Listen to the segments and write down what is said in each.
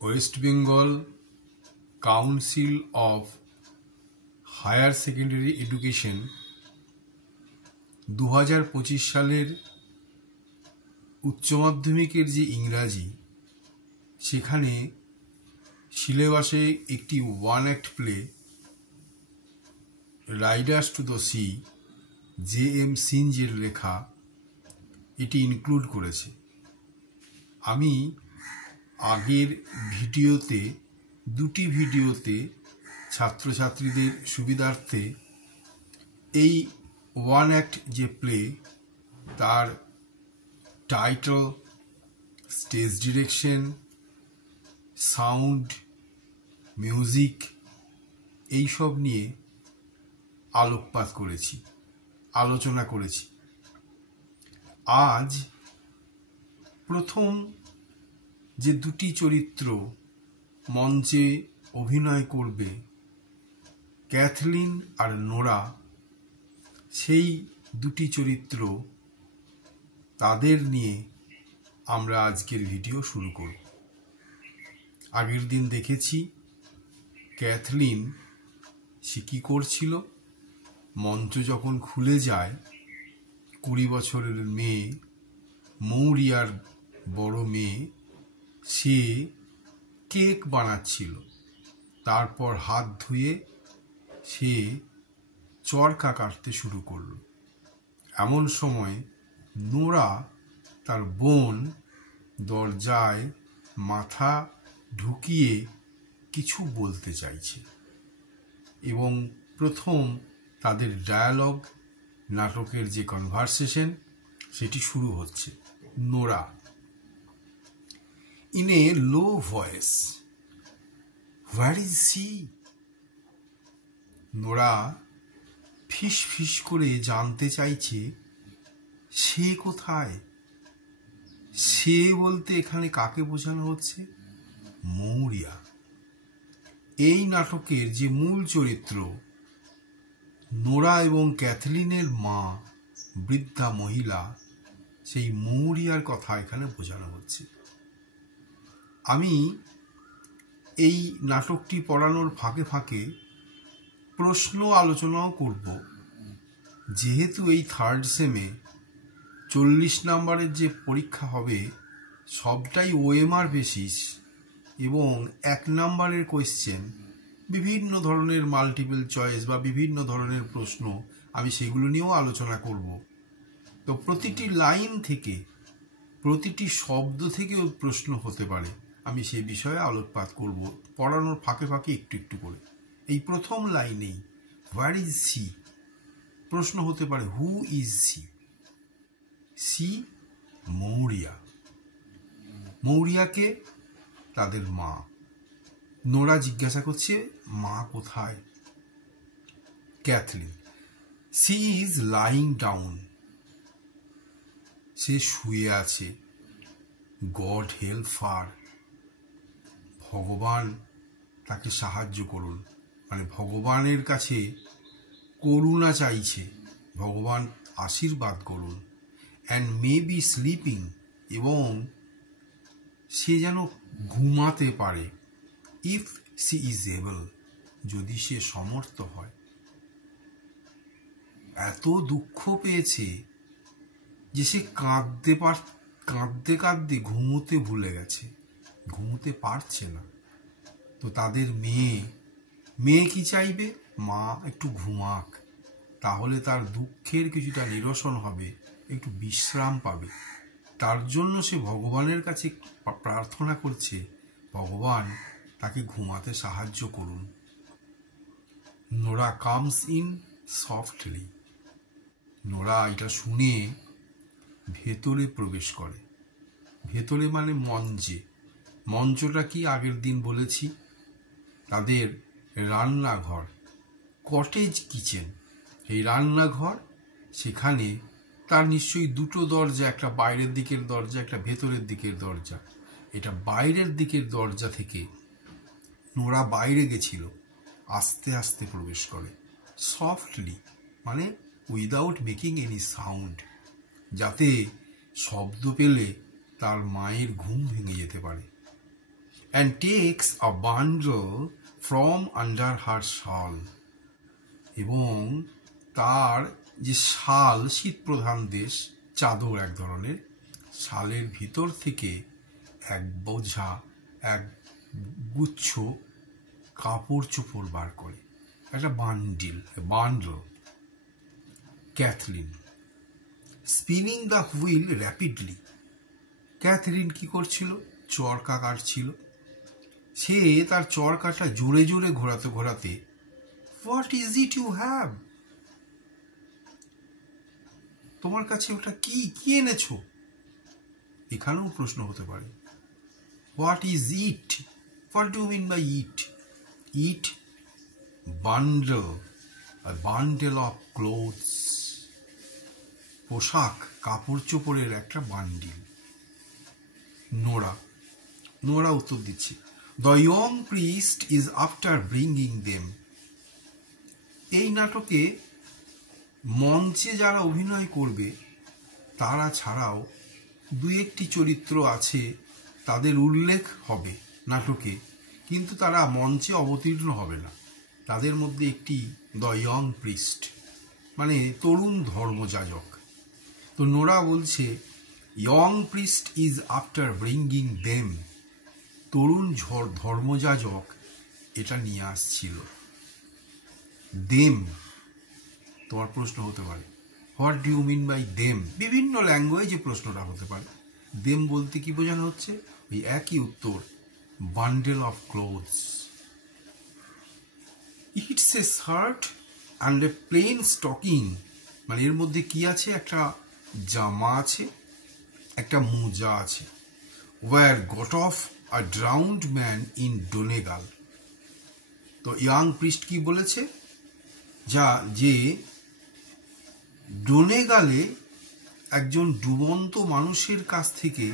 West Bengal council of higher secondary education 2025 সালের উচ্চ মাধ্যমিকের যে ইংরাজি, সেখানে সিলেবাসে একটি one act play riders to the sea JM সিনজের লেখা এটি ইনক্লুড করেছে। আমি আগের ভিডিওতে দুটি ভিডিওতে ছাত্রছাত্রীদের সুবিধার্থে এই ওয়ান অ্যাক্ট যে প্লে তার title, stage direction, sound, music এইসব নিয়ে আলোকপাত করেছি, আলোচনা করেছি। আজ প্রথম যে দুটি চরিত্র মঞ্চে অভিনয় করবে, ক্যাথলিন আর নোরা, সেই দুটি চরিত্র তাদের নিয়ে আমরা আজকের ভিডিও শুরু করব। আগের দিন দেখেছি ক্যাথলিন সে কী করছিল। মঞ্চ যখন খুলে যায়, 20 বছরের মেয়ে, মৌরিয়ার বড় মেয়ে, সে কেক বানাচ্ছিল। তারপর হাত ধুয়ে সে চরকা কাটতে শুরু করল। এমন সময় নোরা তার বোন দরজায় মাথা ঢুকিয়ে কিছু বলতে চাইছে এবং প্রথম তাদের ডায়ালগ, নাটকের যে কনভারসেশন, সেটি শুরু হচ্ছে। Nora in a low voice, where is she? Nora ফিস ফিস করে জানতে চাইছে সে কোথায়। সে বলতে এখানে কাকে বোঝানো হচ্ছে? মৌরিয়া। এই নাটকের যে মূল চরিত্র, নোরা এবং ক্যাথলিনের মা, বৃদ্ধা মহিলা, সেই মৌরিয়ার কথা এখানে বোঝানো হচ্ছে। আমি এই নাটকটি পড়ানোর ফাঁকে ফাঁকে প্রশ্ন আলোচনাও করব। যেহেতু এই থার্ড সেমে 40 নম্বরের যে পরীক্ষা হবে সবটাই OMR বেসিস এবং 1 নম্বরের কোয়েশ্চেন, বিভিন্ন ধরনের মাল্টিপল চয়েস বা বিভিন্ন ধরনের প্রশ্ন, আমি সেগুলো নিয়েও আলোচনা করব। তো প্রতিটি লাইন থেকে, প্রতিটি শব্দ থেকেও প্রশ্ন হতে পারে, আমি সেই বিষয়ে আলোকপাত করব পড়ানোর ফাঁকে ফাঁকে একটু একটু করে। এই প্রথম লাইনেই হোয়ার ইজ সি, প্রশ্ন হতে পারে who is she. She Maurya. মৌরিয়াকে তাদের মা। নোরা জিজ্ঞাসা করছে মা কোথায়? Cathleen, she is lying down, সে শুয়ে আছে। গড হেল্প হার, ভগবান তাকে সাহায্য করুন, মানে ভগবানের কাছে করুণা চাইছে, ভগবান আশীর্বাদ করুন। অ্যান্ড মে বি স্লিপিং, এবং সে যেন ঘুমাতে পারে। ইফ সি ইজ এবল, যদি সে সমর্থ হয়। এত দুঃখ পেয়েছে যে সে কাঁদতে কাঁদতে ঘুমোতে ভুলে গেছে, ঘুমোতে পারছে না। তো তাদের মেয়ে কি চাইবে? মা একটু ঘুমাক, তাহলে তার দুঃখের কিছুটা নিরসন হবে, একটু বিশ্রাম পাবে। তার জন্য সে ভগবানের কাছে প্রার্থনা করছে, ভগবান তাকে ঘুমাতে সাহায্য করুন। Nora comes in softly. Nora এটা শুনে ভেতরে প্রবেশ করে। ভেতরে মানে মঞ্চে। মঞ্চটা কি আগের দিন বলেছি, তাদের রান্নাঘর, কটেজ কিচেন। এই রান্নাঘর, সেখানে তার নিশ্চয়ই দুটো দরজা, একটা বাইরের দিকের দরজা, একটা ভেতরের দিকের দরজা। এটা বাইরের দিকের দরজা থেকে নোরা বাইরে গেছিল, আস্তে আস্তে প্রবেশ করে। সফটলি মানে উইদাউট মেকিং এনি সাউন্ড, যাতে শব্দ পেলে তার মায়ের ঘুম ভেঙে যেতে পারে। and takes a bundle from under her shawl. এবং তার যে শাল, শীত প্রধান দেশ, চাদর এক ধরনের, শালের ভিতর থেকে এক বোঝা, এক গুচ্ছ কাপড় চোপড় বার করে, একটা bundle. Cathleen spinning the wheel rapidly. Cathleen কি করছিল? চরকা কাটছিল। সে তার চরকাটা জোরে জোরে ঘোরাতে ঘোরাতে, what is it you have? তোমার কাছে ওটা কি কি এনেছো? এখানেও প্রশ্ন হতে পারে, what is it? What do mean by it? It bundle, bundle of clothes, পোশাক, কাপড় চোপড়ের একটা বান্ডিল। নোরা উত্তর দিচ্ছে, the young priest is after bringing them. এই নাটকে মঞ্চে যারা অভিনয় করবে তারা ছাড়াও দু একটি চরিত্র আছে, তাদের উল্লেখ হবে নাটকে, কিন্তু তারা মঞ্চে অবতীর্ণ হবে না। তাদের মধ্যে একটি দ্য ইয়ং প্রিস্ট, মানে তরুণ ধর্মযাজক। তো নোরা বলছে, young priest is after bringing them, তরুণ ধর্মযাজক এটা নিয়ে আসছিল। দেম, তোমার প্রশ্ন হতে পারে, what do you mean by them? বিভিন্ন ল্যাঙ্গুয়েজে প্রশ্নটা হতে পারে। দেম বলতে কি বোঝানো হচ্ছে? ওই একই উত্তর, bundle of clothes. It's a shirt and a plain stocking, মানে এর মধ্যে কি আছে? একটা জামা আছে, একটা মোজা আছে। Were got off a drowned man in Donegal. তো ইয়াং প্রিস্ট কি বলেছে? যে ডোনেগালে একজন ডুবন্ত মানুষের কাছ থেকে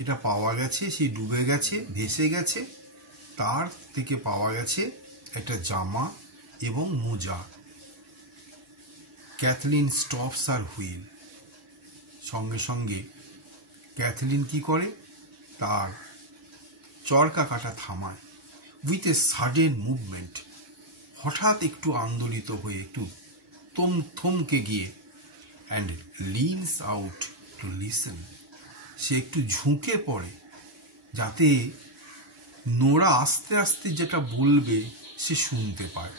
এটা পাওয়া গেছে, সে ডুবে গেছে, ভেসে গেছে, তার থেকে পাওয়া গেছে একটা জামা এবং মোজা। ক্যাথলিন স্টপস আর হুইল, সঙ্গে সঙ্গে ক্যাথলিন কি করে? তার চরকা কাটা থামায়। উইথ এ সাডেন মুভমেন্ট, হঠাৎ একটু আন্দোলিত হয়ে, একটু থমকে গিয়ে, অ্যান্ড লিনস আউট টু লিসেন, সে একটু ঝুঁকে পড়ে যাতে নোরা আস্তে আস্তে যেটা বলবে সে শুনতে পায়।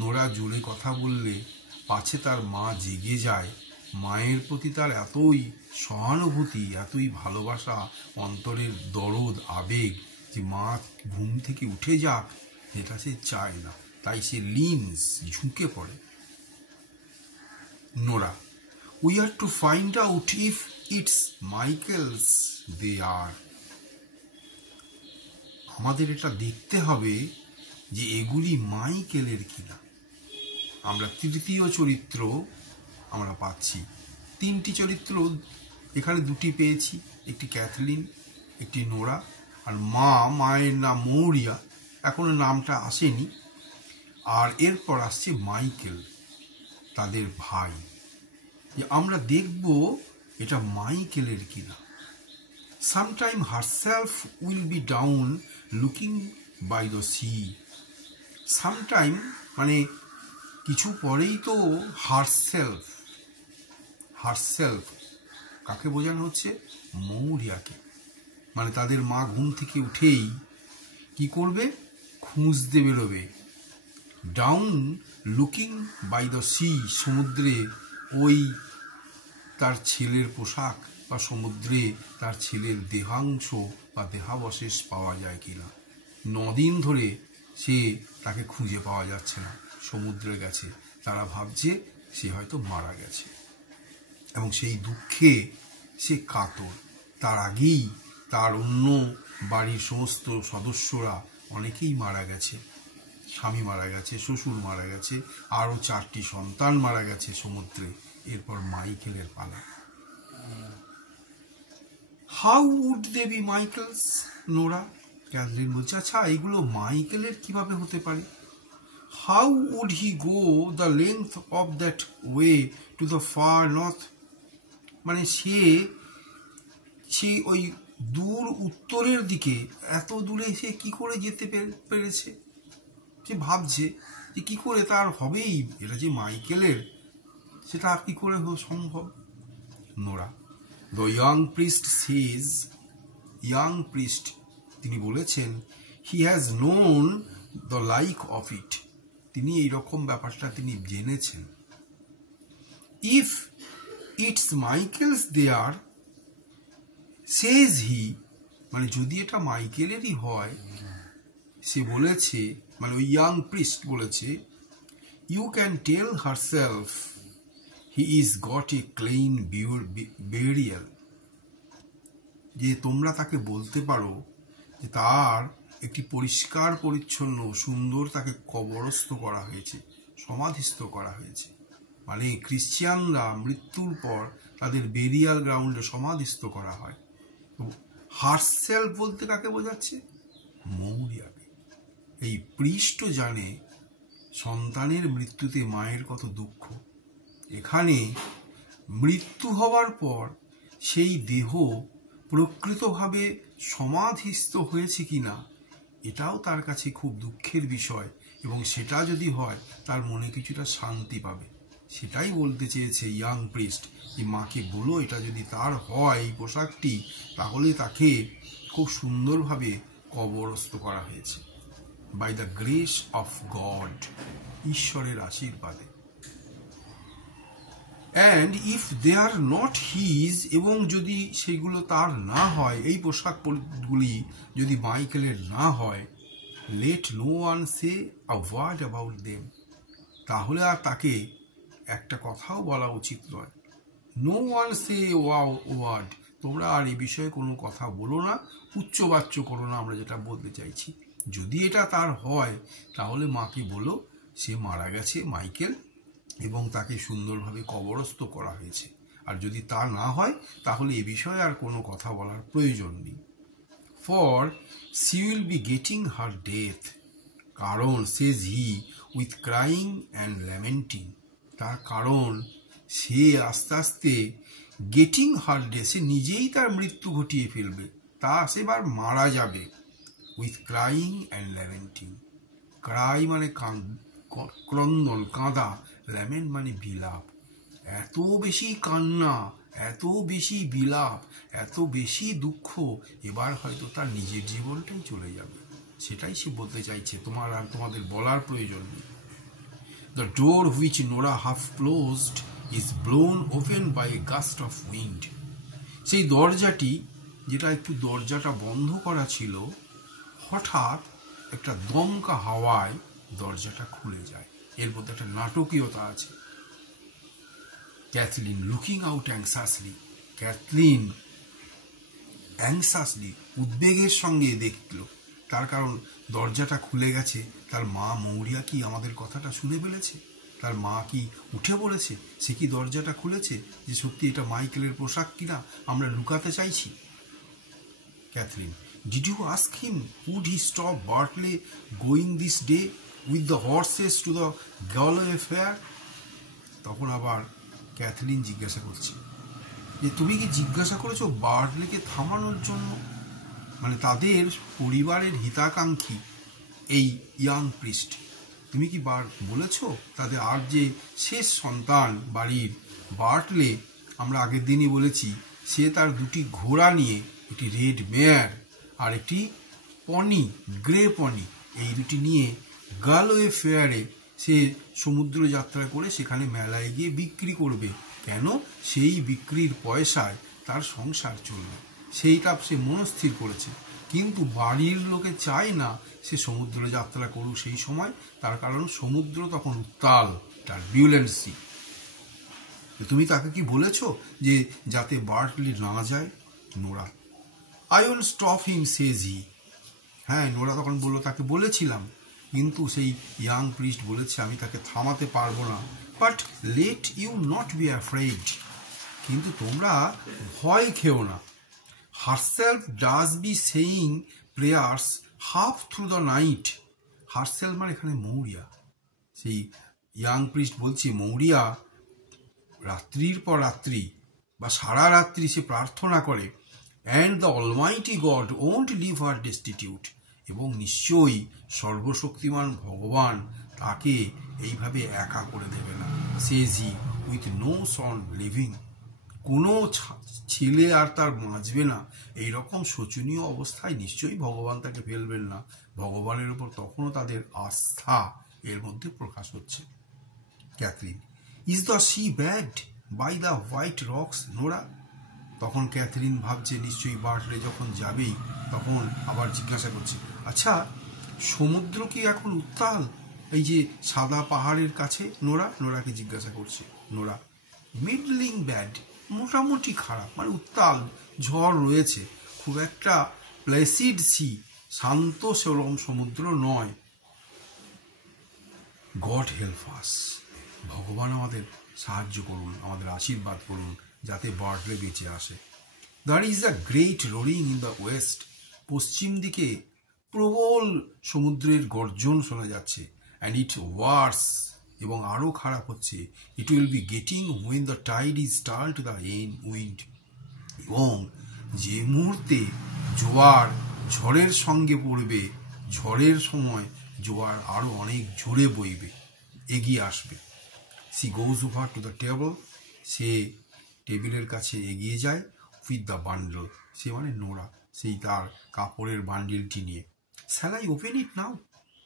নোরা জোরে কথা বললে পাছে তার মা জেগে যায়, মায়ের প্রতি তার এতই সহানুভূতি, এতই ভালোবাসা, অন্তরের দরদ, আবেগ, যে মা ঘুম থেকে উঠে যাক, যেটা সে চায় না, তাই সে লিনস, ঝুঁকে পড়ে। Nora, we are to find out if it's Michael's they are. আমাদের এটা দেখতে হবে যে এগুলি মাইকেলের কিনা। আমরা তৃতীয় চরিত্র আমরা পাচ্ছি, তিনটি চরিত্র এখানে দুটি পেয়েছি, একটি ক্যাথলিন, একটি নোরা, আর মায়ের নাম মৌরিয়া, এখনো নামটা আসেনি। আর এরপর আসছে মাইকেল, তাদের ভাই। যে আমরা দেখব এটা মাইকেলের কিনা। Sometime herself will be down looking by the sea. Sometime মানে কিছু পরেই তো হারসেলফ। হারসেলফ কাকে বোঝানো হচ্ছে? মৌরিয়াকে। মানে তাদের মা ঘুম থেকে উঠেই কি করবে? খুঁজতে বেরোবে। Down looking by the sea, সমুদ্রে ওই তার ছেলের পোশাক বা সমুদ্রে তার ছেলের দেহাংশ বা দেহাবশেষ পাওয়া যায় কিনা। 9 দিন ধরে সে তাকে খুঁজে পাওয়া যাচ্ছে না, সমুদ্রে গেছে, তারা ভাবছে সে হয়তো মারা গেছে, এবং সেই দুঃখে সে কাতর। তার আগেই তার অন্য বাড়ির সমস্ত সদস্যরা অনেকেই মারা গেছে, স্বামী মারা গেছে, শ্বশুর মারা গেছে, আরও 4টি সন্তান মারা গেছে সমুদ্রে। এরপর মাইকেলের পালা। How would they be Michael's? Nora, Cathleen বলছে, আচ্ছা এগুলো মাইকেলের কিভাবে হতে পারে? How would he go the length of that way to the far north? মানে সে ওই দূর উত্তরের দিকে এত দূরে সে কি করে যেতে পেরেছে। সে ভাবছে যে কি করে তার হবেই, এটা যে মাইকেলের, সেটা কি করে সম্ভব। Nora, the young priest says, young priest তিনি বলেছেন, he has known the like of it, তিনি এইরকম ব্যাপারটা তিনি জেনেছেন। If it's Michael's there says he, মানে যদি এটা মাইকেলেরই হয়, সে বলেছে, মানে ওই ইয়াং প্রিস্ট বলেছে, you can tell herself he is got a clean burial, যে তোমরা তাকে বলতে পারো যে তার একটি পরিষ্কার পরিচ্ছন্ন সুন্দর তাকে কবরস্থ করা হয়েছে, সমাধিস্থ করা হয়েছে। মানে খ্রিশ্চানরা মৃত্যুর পর তাদের বেরিয়াল গ্রাউন্ডে সমাধিস্থ করা হয়। হারসেলফ বলতে কাকে বোঝাচ্ছে? মৌরিয়াকে। এই পৃষ্ঠ জানে সন্তানের মৃত্যুতে মায়ের কত দুঃখ। এখানে মৃত্যু হওয়ার পর সেই দেহ প্রকৃতভাবে সমাধিস্থ হয়েছে কিনা এটাও তার কাছে খুব দুঃখের বিষয়, এবং সেটা যদি হয় তার মনে কিছুটা শান্তি পাবে। সেটাই বলতে চেয়েছে ইয়াং প্রিস্ট, যে মাকে বলো এটা যদি তার হয় এই পোশাকটি, তাহলে তাকে খুব সুন্দরভাবে কবরস্থ করা হয়েছে by the grace of God, ঈশ্বরের আশীর্বাদে। And if they are not his, এবং যদি সেগুলো তার না হয়, এই পোশাকগুলি যদি মাইকেলের না হয়, let no one say a word about them, তাহলে আর তাকে একটা কথাও বলা উচিত নয়। নো ওয়ান সে ওয়ার্ড, তোমরা আর এই বিষয়ে কোনো কথা বলো না, উচ্চবাচ্য করো না, আমরা যেটা বলতে চাইছি। যদি এটা তার হয় তাহলে মাকে বলো সে মারা গেছে মাইকেল, এবং তাকে সুন্দরভাবে কবরস্থ করা হয়েছে। আর যদি তা না হয় তাহলে এ বিষয়ে আর কোনো কথা বলার প্রয়োজন নেই। For she will be getting her death, কারণ says he with crying and lamenting, তার কারণ সে আস্তে আস্তে গেটিং হার ডেথ, সে নিজেই তার মৃত্যু ঘটিয়ে ফেলবে, তা সেবার মারা যাবে। With crying and lamenting, Cry মানে ক্রন্দন কাঁদা, ল্যামেন্ট মানে বিলাপ। এত বেশি কান্না, এত বেশি বিলাপ, এত বেশি দুঃখ, এবার হয়তো তার নিজের জীবনটাই চলে যাবে। সেটাই সে বলতে চাইছে, তোমার আর তোমাদের বলার প্রয়োজন নেই। The door which Nora half closed is blown open by a gust of wind, সেই দরজাটি, যেটা একটু দরজাটা বন্ধ করা ছিল, হঠাৎ একটা দমকা হাওয়ায় দরজাটা খুলে যায়। এর মধ্যে একটা নাটকীয়তা আছে। ক্যাথলিন লুকিং আউট অ্যাংসাসলি, ক্যাথলিন অ্যাংসাসলি উদ্বেগের সঙ্গে দেখল, তার কারণ দরজাটা খুলে গেছে। তার মা মৌরিয়া কি আমাদের কথাটা শুনে ফেলেছে? তার মা কি উঠে পড়েছে? সে কি দরজাটা খুলেছে যে সত্যি এটা মাইকেলের পোশাক কিনা আমরা লুকাতে চাইছি? Cathleen, did you ask him would he stop Bartley going this day with the horses to the Galway fair? তখন আবার ক্যাথলিন জিজ্ঞাসা করছে যে তুমি কি জিজ্ঞাসা করেছো বার্টলেকে থামানোর জন্য? মানে তাদের পরিবারের হিতাকাঙ্ক্ষী এই ইয়াং প্রিস্ট, তুমি কি বলেছো তাদের আর যে শেষ সন্তান বাড়ির বার্টলে, আমরা আগের দিনই বলেছি সে তার দুটি ঘোড়া নিয়ে, একটি রেড মেয়ার আর একটি পনি, গ্রে পনি, এই দুটি নিয়ে গ্যালোয়ে ফেয়ারে সে সমুদ্র যাত্রা করে সেখানে মেলায় গিয়ে বিক্রি করবে। কেন? সেই বিক্রির পয়সায় তার সংসার চলবে, সেইটা সে মনস্থির করেছে। কিন্তু বাড়ির লোকে চায় না সে সমুদ্র যাত্রা করুক সেই সময়, তার কারণ সমুদ্র তখন উত্তাল, টারবিউলেন্সি। তুমি তাকে কি বলেছো যে যাতে বার্টলি না যায়? Nora, I will stop him says he, হ্যাঁ নোরা তখন বললো তাকে বলেছিলাম, কিন্তু সেই ইয়াং প্রিস্ট বলেছে আমি তাকে থামাতে পারবো না। But let you not be afraid, কিন্তু তোমরা ভয় খেও না। Herself does be saying prayers half through the night, herself মানে এখানে মৌরিয়া, সেই ইয়াং প্রিস্ট বলছে মৌরিয়া রাত্রির পর রাত্রি বা সারা রাত্রি সে প্রার্থনা করে and the Almighty God won't leave her destitute, এবং নিশ্চয়ই সর্বশক্তিমান ভগবান তাকে এইভাবে একা করে দেবে না। Says he with no son living, কোনো ছেলে আর তার বাঁচবে না, এইরকম শোচনীয় অবস্থায় নিশ্চয়ই ভগবান তাকে ফেলবেন না। ভগবানের উপর তখনও তাদের আস্থা এর মধ্যে প্রকাশ হচ্ছে। Catherine, is the sea bad by the white rocks Nora? তখন ক্যাথরিন ভাবছে নিশ্চয়ই বার্টলে যখন যাবেই তখন আবার জিজ্ঞাসা করছে, আচ্ছা সমুদ্র কি এখন উত্তাল এই যে সাদা পাহাড়ের কাছে? নোরাকে জিজ্ঞাসা করছে। নোরা, মিডলিং ব্যাড, মোটামুটি খারাপ, মানে উত্তাল, ঝড় রয়েছে, খুব একটা প্লেসিড সি, শান্ত সেরম সমুদ্র নয়। গড হেল্প আস, ভগবান আমাদের সাহায্য করুন, আমাদের আশীর্বাদ করুন যাতে বার্টলে বেঁচে আসে। There is a great roaring in the west, পশ্চিম দিকে প্রবল সমুদ্রের গর্জন শোনা যাচ্ছে। অ্যান্ড ইট ওয়ার্স, এবং আরও খারাপ হচ্ছে, it will be getting when the tide is turn to the wind, এবং যে মুহূর্তে জোয়ার ঝড়ের সঙ্গে পড়বে, ঝড়ের সময় জোয়ার আরও অনেক জোরে বইবে, এগিয়ে আসবে। She goes over to the table, সে টেবিলের কাছে এগিয়ে যায়। উইথ দ্য বান্ডল, সে মানে নোরা, সেই তার কাপড়ের বান্ডিলটি নিয়ে। Shall I open it now,